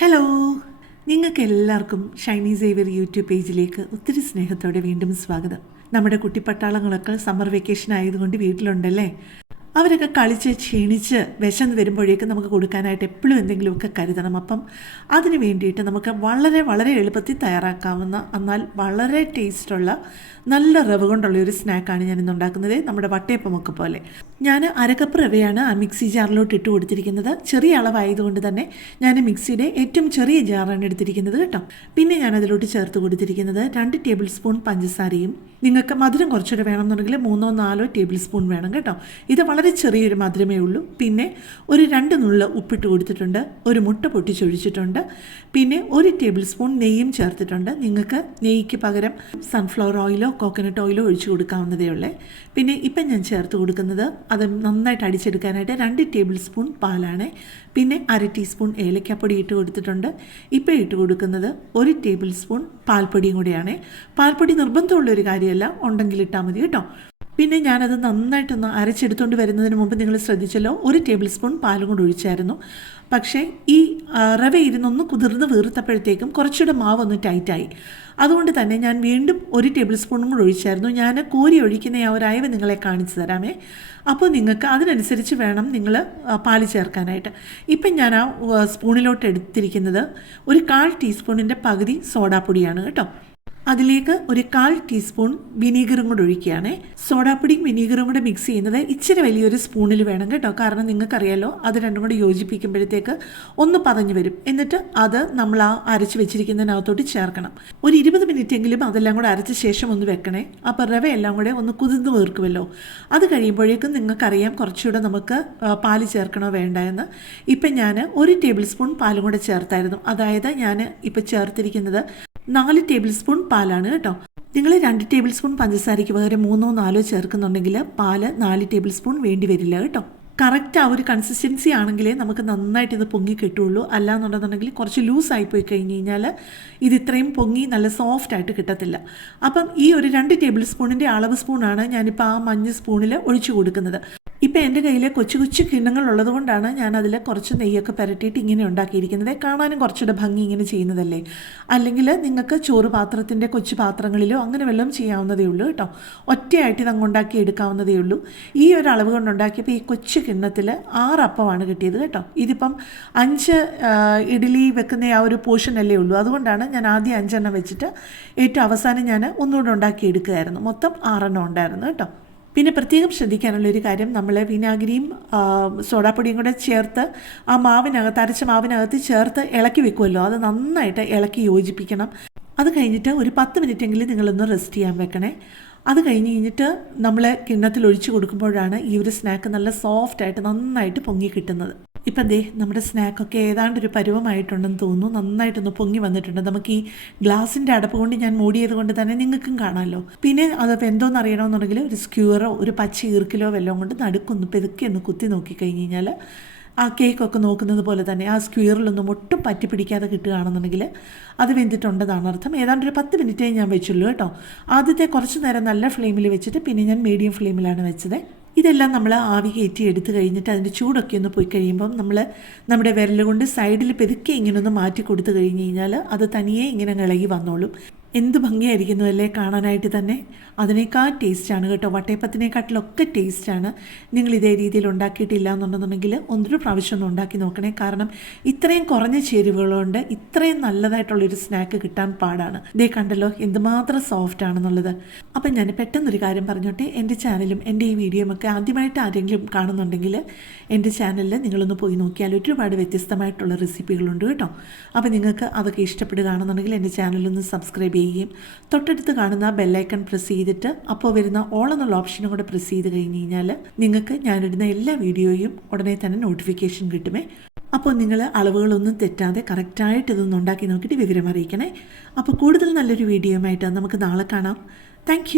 Hello നിങ്ങൾക്ക് എല്ലാവർക്കും Shiny Xavier YouTube പേജിലേക്ക് ഒത്തിരി സ്നേഹത്തോടെ വീണ്ടും സ്വാഗതം. നമ്മുടെ കുട്ടിപ്പട്ടാളങ്ങളൊക്കെ സമ്മർ വെക്കേഷൻ ആയതുകൊണ്ട് വീട്ടിലുണ്ടല്ലേ? അവരൊക്കെ കളിച്ച് ക്ഷീണിച്ച് വിശന്ന് വരുമ്പോഴേക്കും നമുക്ക് കൊടുക്കാനായിട്ട് എപ്പോഴും എന്തെങ്കിലുമൊക്കെ കരുതണം. അപ്പം അതിന് വേണ്ടിയിട്ട് നമുക്ക് വളരെ വളരെ എളുപ്പത്തിൽ തയ്യാറാക്കാവുന്ന എന്നാൽ വളരെ ടേസ്റ്റുള്ള നല്ല റവ് കൊണ്ടുള്ള ഒരു സ്നാക്കാണ് ഞാൻ ഇന്ന് ഉണ്ടാക്കുന്നത്. നമ്മുടെ വട്ടയപ്പമൊക്കെ പോലെ. ഞാൻ അരക്കപ്പ് റവയാണ് ആ മിക്സി ജാറിലോട്ട് ഇട്ട് കൊടുത്തിരിക്കുന്നത്. ചെറിയ അളവായതുകൊണ്ട് തന്നെ ഞാൻ മിക്സിയുടെ ഏറ്റവും ചെറിയ ജാറാണ് എടുത്തിരിക്കുന്നത് കേട്ടോ. പിന്നെ ഞാൻ അതിലോട്ട് ചേർത്ത് കൊടുത്തിരിക്കുന്നത് രണ്ട് ടേബിൾ സ്പൂൺ പഞ്ചസാരയും. നിങ്ങൾക്ക് മധുരം കുറച്ചുകൂടെ വേണമെന്നുണ്ടെങ്കിൽ മൂന്നോ നാലോ ടേബിൾ സ്പൂൺ വേണം കേട്ടോ. ഇത് ചെറിയൊരു മധുരമേ ഉള്ളൂ. പിന്നെ ഒരു രണ്ട് നുള്ള ഉപ്പിട്ട് കൊടുത്തിട്ടുണ്ട്. ഒരു മുട്ട പൊട്ടിച്ചൊഴിച്ചിട്ടുണ്ട്. പിന്നെ ഒരു ടേബിൾ സ്പൂൺ നെയ്യും ചേർത്തിട്ടുണ്ട്. നിങ്ങൾക്ക് നെയ്യ്ക്ക് പകരം സൺഫ്ലവർ ഓയിലോ കോക്കനട്ട് ഓയിലോ ഒഴിച്ചു കൊടുക്കാവുന്നതേ ഉള്ളേ. പിന്നെ ഇപ്പം ഞാൻ ചേർത്ത് കൊടുക്കുന്നത് അത് നന്നായിട്ട് അടിച്ചെടുക്കാനായിട്ട് രണ്ട് ടേബിൾ സ്പൂൺ പാലാണ്. പിന്നെ അര ടീസ്പൂൺ ഏലക്കാപ്പൊടി ഇട്ട് കൊടുത്തിട്ടുണ്ട്. ഇപ്പം ഇട്ട് കൊടുക്കുന്നത് ഒരു ടേബിൾ സ്പൂൺ പാൽപ്പൊടിയും കൂടിയാണ്. പാൽപ്പൊടി നിർബന്ധമുള്ള ഒരു കാര്യമല്ല. ഉണ്ടെങ്കിൽ ഇട്ടാൽ മതി കേട്ടോ. പിന്നെ ഞാനത് നന്നായിട്ടൊന്ന് അരച്ചെടുത്തുകൊണ്ട് വരുന്നതിന് മുമ്പ് നിങ്ങൾ ശ്രദ്ധിച്ചല്ലോ ഒരു ടേബിൾ സ്പൂൺ പാലും കൂടി ഒഴിച്ചായിരുന്നു. പക്ഷേ ഈ റവ ഇരുന്നൊന്ന് കുതിർന്ന് വീർത്തപ്പോഴത്തേക്കും കുറച്ചുകൂടെ മാവ് ഒന്ന് ടൈറ്റായി. അതുകൊണ്ട് തന്നെ ഞാൻ വീണ്ടും ഒരു ടേബിൾ സ്പൂണും കൂടി ഒഴിച്ചായിരുന്നു. ഞാൻ കോരി ഒഴിക്കുന്ന ആ ഒരു അയവ് നിങ്ങളെ കാണിച്ചു തരാമേ. അപ്പോൾ നിങ്ങൾക്ക് അതിനനുസരിച്ച് വേണം നിങ്ങൾ പാൽ ചേർക്കാനായിട്ട്. ഇപ്പം ഞാൻ ആ, സ്പൂണിലോട്ട് എടുത്തിരിക്കുന്നത് ഒരു കാൽ ടീസ്പൂണിന്റെ പകുതി സോഡാപ്പൊടിയാണ് കേട്ടോ. അതിലേക്ക് ഒരു കാൽ ടീസ്പൂൺ വിനീഗറും കൂടെ ഒഴിക്കുകയാണേ. സോഡാപ്പൊടിയും വിനീഗറും കൂടെ മിക്സ് ചെയ്യുന്നത് ഇച്ചിരി വലിയൊരു സ്പൂണിൽ വേണം കേട്ടോ. കാരണം നിങ്ങൾക്കറിയാലോ അത് രണ്ടും കൂടി യോജിപ്പിക്കുമ്പോഴത്തേക്ക് ഒന്ന് പതഞ്ഞു വരും. എന്നിട്ട് അത് നമ്മൾ ആ അരച്ച് വെച്ചിരിക്കുന്നതിനകത്തോട്ട് ചേർക്കണം. ഒരു ഇരുപത് എങ്കിലും അതെല്ലാം കൂടെ അരച്ച ശേഷം ഒന്ന് വെക്കണേ. അപ്പോൾ റവ എല്ലാം കൂടെ ഒന്ന് കുതിർന്ന് വീർക്കുമല്ലോ. അത് കഴിയുമ്പോഴേക്കും നിങ്ങൾക്കറിയാം കുറച്ചുകൂടെ നമുക്ക് പാൽ ചേർക്കണോ വേണ്ട എന്ന് ഇപ്പം ഞാൻ ഒരു ടേബിൾ സ്പൂൺ പാലും കൂടെ ചേർത്തായിരുന്നു. അതായത് ഞാൻ ഇപ്പം ചേർത്തിരിക്കുന്നത് നാല് ടേബിൾ സ്പൂൺ പാലാണ് കേട്ടോ. നിങ്ങൾ രണ്ട് ടേബിൾ സ്പൂൺ പഞ്ചസാരയ്ക്ക് പകരം മൂന്നോ നാലോ ചേർക്കുന്നുണ്ടെങ്കിൽ പാൽ നാല് ടേബിൾ സ്പൂൺ വേണ്ടി വരില്ല കേട്ടോ. കറക്റ്റ് ആ ഒരു കൺസിസ്റ്റൻസി ആണെങ്കിലേ നമുക്ക് നന്നായിട്ട് ഇത് പൊങ്ങി കിട്ടുള്ളൂ അല്ലാന്നുണ്ടെന്നുണ്ടെങ്കിൽ കുറച്ച് ലൂസായി പോയി കഴിഞ്ഞ് കഴിഞ്ഞാൽ ഇത് ഇത്രയും പൊങ്ങി നല്ല സോഫ്റ്റ് ആയിട്ട് കിട്ടത്തില്ല. അപ്പം ഈ ഒരു രണ്ട് ടേബിൾ സ്പൂണിന്റെ അളവ് സ്പൂണാണ് ഞാനിപ്പോൾ ആ മഞ്ഞ സ്പൂണിൽ ഒഴിച്ചു കൊടുക്കുന്നത്. ഇപ്പം എന്റെ കയ്യിൽ കൊച്ചു കൊച്ചു കിണ്ണങ്ങൾ ഉള്ളത് കൊണ്ടാണ് ഞാൻ അതിൽ കുറച്ച് നെയ്യൊക്കെ പുരട്ടിയിട്ട് ഇങ്ങനെ ഉണ്ടാക്കിയിരിക്കുന്നത്. കാണാനും കുറച്ചുകൂടെ ഭംഗി ഇങ്ങനെ ചെയ്യുന്നതല്ലേ? അല്ലെങ്കിൽ നിങ്ങൾക്ക് ചോറ് പാത്രത്തിന്റെ കൊച്ചു പാത്രങ്ങളിലോ അങ്ങനെ വല്ലതും ചെയ്യാവുന്നതേ ഉള്ളൂ കേട്ടോ. ഒറ്റയായിട്ട് ഇത് അങ്ങ് ഉണ്ടാക്കി എടുക്കാവുന്നതേ ഉള്ളൂ. ഈ ഒരു അളവ് കൊണ്ട് ഉണ്ടാക്കിയപ്പോൾ ഈ കൊച്ചു കിണ്ണത്തിൽ ആറ് അപ്പമാണ് കിട്ടിയത് കേട്ടോ. ഇതിപ്പം അഞ്ച് ഇഡ്ഡലി വെക്കുന്ന ആ ഒരു പോർഷൻ അല്ലേ ഉള്ളൂ. അതുകൊണ്ടാണ് ഞാൻ ആദ്യം അഞ്ചെണ്ണം വെച്ചിട്ട് ഏറ്റവും അവസാനം ഞാൻ ഒന്നുകൂടെ ഉണ്ടാക്കി എടുക്കുകയായിരുന്നു മൊത്തം ആറെണ്ണം ഉണ്ടായിരുന്നു കേട്ടോ. പിന്നെ പ്രത്യേകം ശ്രദ്ധിക്കാനുള്ള ഒരു കാര്യം നമ്മൾ വിനാഗിരിയും സോഡാപ്പൊടിയും കൂടെ ചേർത്ത് ആ മാവിനകത്ത് അരച്ച മാവിനകത്ത് ചേർത്ത് ഇളക്കി വെക്കുമല്ലോ അത് നന്നായിട്ട് ഇളക്കി യോജിപ്പിക്കണം. അത് കഴിഞ്ഞിട്ട് ഒരു പത്ത് മിനിറ്റെങ്കിലും നിങ്ങളൊന്ന് റെസ്റ്റ് ചെയ്യാൻ വെക്കണേ. അത് കഴിഞ്ഞ് കഴിഞ്ഞിട്ട് നമ്മൾ കിണ്ണത്തിൽ ഒഴിച്ചു കൊടുക്കുമ്പോഴാണ് ഈ ഒരു സ്നാക്ക് നല്ല സോഫ്റ്റായിട്ട് നന്നായിട്ട് പൊങ്ങി കിട്ടുന്നത്. ഇപ്പം ദേ നമ്മുടെ സ്നാക്കൊക്കെ ഏതാണ്ട് ഒരു പരുവമായിട്ടുണ്ടെന്ന് തോന്നുന്നു. നന്നായിട്ടൊന്ന് പൊങ്ങി വന്നിട്ടുണ്ട്. നമുക്ക് ഈ ഗ്ലാസിന്റെ അടപ്പ് കൊണ്ട് ഞാൻ മൂടിയത് കൊണ്ട് തന്നെ നിങ്ങൾക്കും കാണാമല്ലോ. പിന്നെ അതിപ്പോൾ എന്തോന്ന് അറിയണമെന്നുണ്ടെങ്കിൽ ഒരു സ്ക്യൂറോ ഒരു പച്ച ഈർക്കിലോ വല്ലതും കൊണ്ട് നടുക്കൊന്ന് പെതുക്കി ഒന്ന് കുത്തി നോക്കി കഴിഞ്ഞ് കഴിഞ്ഞാൽ ആ കേക്കൊക്കെ നോക്കുന്നത് പോലെ തന്നെ ആ സ്ക്യൂറിലൊന്നും ഒട്ടും പറ്റി പിടിക്കാതെ കിട്ടുകയാണെന്നുണ്ടെങ്കിൽ അത് വെന്തിട്ടുണ്ടെന്നാണ് അർത്ഥം. ഏതാണ്ട് ഒരു പത്ത് മിനിറ്റേ ഞാൻ വെച്ചുള്ളൂ കേട്ടോ. ആദ്യത്തെ കുറച്ച് നേരം നല്ല ഫ്ലെയിമിൽ വെച്ചിട്ട് പിന്നെ ഞാൻ മീഡിയം ഫ്ലെയിമിലാണ് വെച്ചത്. ഇതെല്ലാം നമ്മൾ ആവി കയറ്റി എടുത്തു കഴിഞ്ഞിട്ട് അതിന്റെ ചൂടൊക്കെ ഒന്ന് പോയി കഴിയുമ്പം നമ്മൾ നമ്മുടെ വിരൽ കൊണ്ട് സൈഡിൽ പെതുക്കെ ഇങ്ങനെ ഒന്ന് മാറ്റി കൊടുത്തു കഴിഞ്ഞ് കഴിഞ്ഞാൽ അത് തനിയെ ഇങ്ങനെ ഇളകി വന്നോളും. എന്ത് ഭംഗിയായിരിക്കുന്നു അല്ലേ കാണാനായിട്ട് തന്നെ? അതിനേക്കാൾ ടേസ്റ്റാണ് കേട്ടോ. വട്ടയപ്പത്തിനേക്കാട്ടിലൊക്കെ ടേസ്റ്റാണ് നിങ്ങൾ ഇതേ രീതിയിൽ ഉണ്ടാക്കിയിട്ടില്ല എന്നുണ്ടെന്നുണ്ടെങ്കിൽ ഒന്നൊരു പ്രാവശ്യം ഒന്ന് ഉണ്ടാക്കി നോക്കണേ. കാരണം ഇത്രയും കുറഞ്ഞ ചേരുവകളുണ്ട് ഇത്രയും നല്ലതായിട്ടുള്ളൊരു സ്നാക്ക് കിട്ടാൻ പാടാണ്. ഇതേ കണ്ടല്ലോ എന്തുമാത്രം സോഫ്റ്റ് ആണെന്നുള്ളത്. അപ്പം ഞാൻ പെട്ടെന്നൊരു കാര്യം പറഞ്ഞോട്ടെ. എന്റെ ചാനലും എന്റെ ഈ വീഡിയോയും ഒക്കെ ആദ്യമായിട്ട് ആരെങ്കിലും കാണുന്നുണ്ടെങ്കിൽ എന്റെ ചാനലിൽ നിങ്ങളൊന്ന് പോയി നോക്കിയാൽ ഒരുപാട് വ്യത്യസ്തമായിട്ടുള്ള റെസിപ്പികളുണ്ട് കേട്ടോ. അപ്പോൾ നിങ്ങൾക്ക് അതൊക്കെ ഇഷ്ടപ്പെടുകയാണെന്നുണ്ടെങ്കിൽ എന്റെ ചാനലൊന്ന് സബ്സ്ക്രൈബ് ചെയ്യുകയും തൊട്ടടുത്ത് കാണുന്ന ബെല്ലൈക്കൺ പ്രസ് ചെയ്തിട്ട് അപ്പോൾ വരുന്ന ഓൾ എന്നുള്ള ഓപ്ഷനും കൂടെ പ്രസ് ചെയ്ത് കഴിഞ്ഞ് കഴിഞ്ഞാൽ നിങ്ങൾക്ക് ഞാനിടുന്ന എല്ലാ വീഡിയോയും ഉടനെ തന്നെ നോട്ടിഫിക്കേഷൻ കിട്ടുമേ. അപ്പോൾ നിങ്ങൾ അളവുകളൊന്നും തെറ്റാതെ കറക്റ്റായിട്ട് ഇതൊന്നും ഉണ്ടാക്കി നോക്കിയിട്ട് വിവരം അറിയിക്കണേ. അപ്പോൾ കൂടുതൽ നല്ലൊരു വീഡിയോയുമായിട്ട് നമുക്ക് നാളെ കാണാം. താങ്ക്